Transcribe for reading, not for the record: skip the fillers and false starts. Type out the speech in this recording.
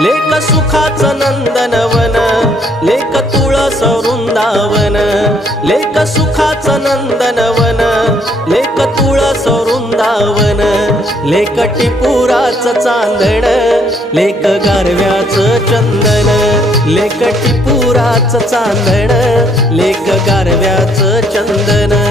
लेक सुखाचं नंदनवन, लेक तुळस वृंदावन, लेक सुखाचं नंदनवन, लेक तुळस वृंदावन, लेक टिपुराचं चांदण, लेक गारव्याचं चंदन, लेक टिपुराचं चांदण, लेक गारव्याचं चंदन।